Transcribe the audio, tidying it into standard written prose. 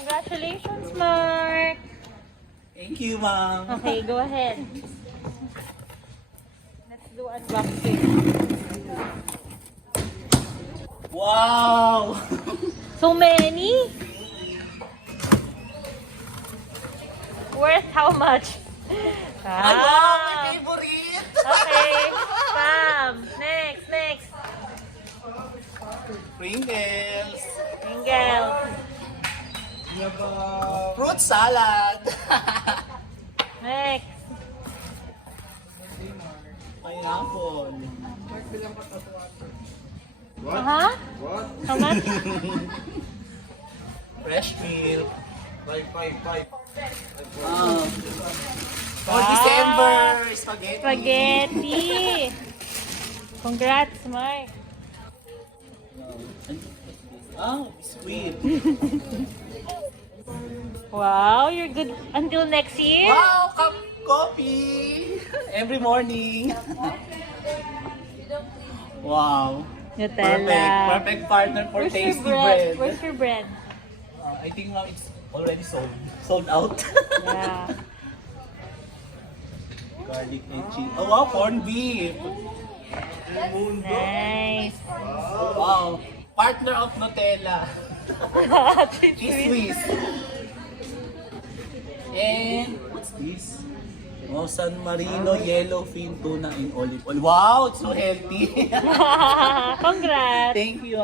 Congratulations, Mark! Thank you, ma'am. Okay, go ahead. Let's do unboxing. Wow! So many? Worth how much? Ay, wow! My favorite! Okay, Pam. Next. Pringles. Mingel. Fruit salad. Next. Pineapple. What? How much? Fresh milk. 5. Oh, Wow. December. Spaghetti. Spaghetti. Congrats, Mark. Oh, sweet. Wow, you're good until next year? Wow, cup coffee. Every morning. Wow. Nutella. Perfect partner for Where's your tasty bread? bread. Where's your bread? I think now it's already sold out. Yeah. Garlic and cheese. Oh wow, corned beef. Nice. Wow. Partner of Nutella. Cheese Swiss. And what's this? Oh, San Marino yellowfin tuna in olive oil. Wow, it's so healthy. Congrats. Thank you.